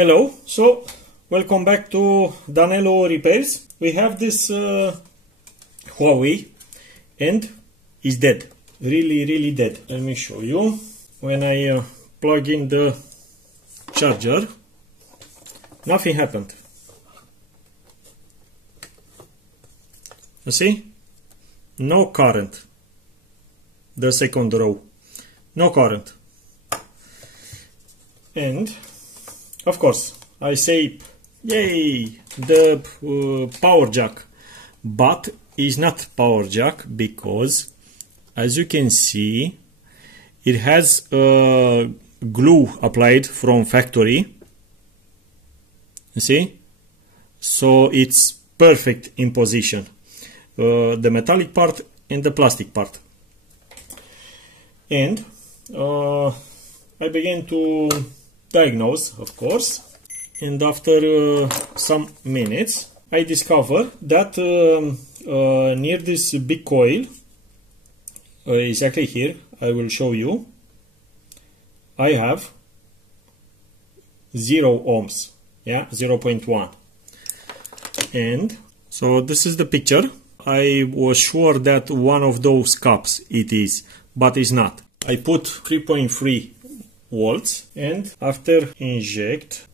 Hello, so welcome back to Danilo Repairs. We have this Huawei and it's dead, really dead. Let me show you. When I plug in the charger, nothing happened. You see? No current. The second row. No current. And of course, I say, yay, the power jack, but it's not power jack because, as you can see, it has glue applied from factory. You see? So it's perfect in position. The metallic part and the plastic part. And I began to diagnose, of course, and after some minutes I discovered that near this big coil, exactly here, I will show you, I have 0 ohms, yeah, 0.1. And so this is the picture. I was sure that one of those cups it is, but it's not. I put 3.3 volts, and after inject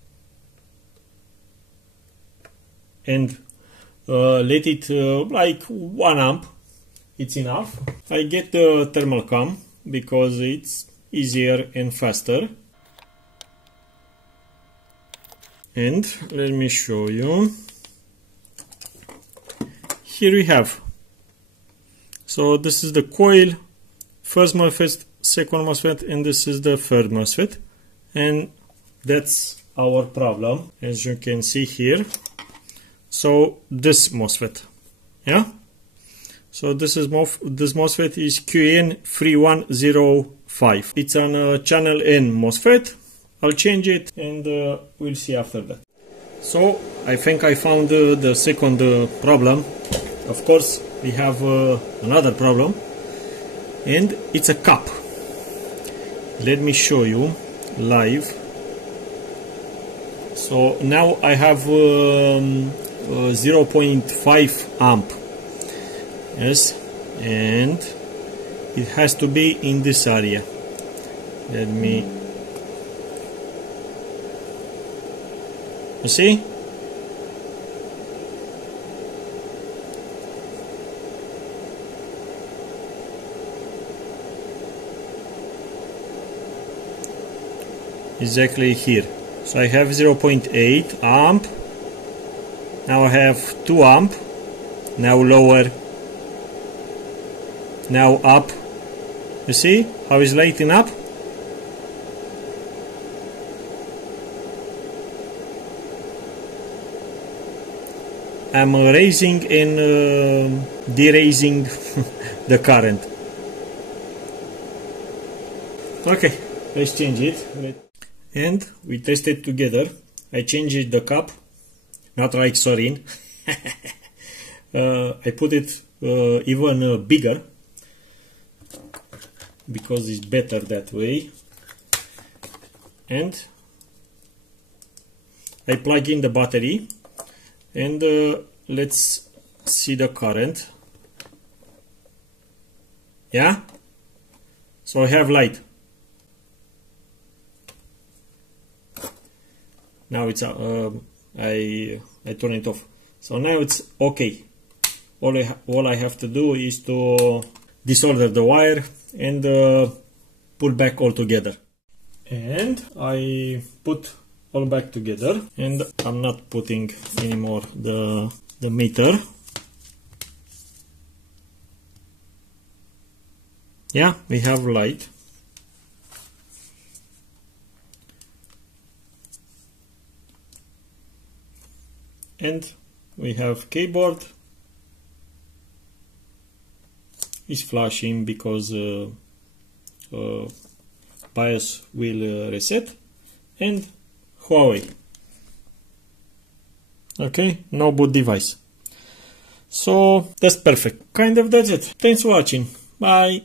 and let it like 1 amp, it's enough. I get the thermal cam because it's easier and faster. And let me show you. Here we have. So this is the coil, first MOSFET, second MOSFET, and this is the third MOSFET, and that's our problem, as you can see here. So this MOSFET, yeah. So this is this MOSFET is QN3105. It's on channel N MOSFET. I'll change it, and we'll see after that. So I think I found the second problem. Of course, we have another problem, and it's a cup. Let me show you live. So now I have 0.5 amp, yes, and it has to be in this area. Let me, you see? Exactly here. So I have 0.8 amp. Now I have 2 amp. Now lower. Now up. You see how it's lighting up? I'm raising and deraising the current. Okay, let's change it. And we tested together. I changed the cup, not like Sorin. I put it even bigger because it's better that way. And I plug in the battery, and let's see the current. Yeah, so I have light. Now it's I turn it off. So now it's okay. All I have to do is to desolder the wire and put back all together. And I put all back together, and I'm not putting anymore the meter. Yeah, we have light. And we have keyboard is flashing because BIOS will reset, and Huawei. Okay, no boot device. So that's perfect. Kind of that's it. Thanks for watching. Bye.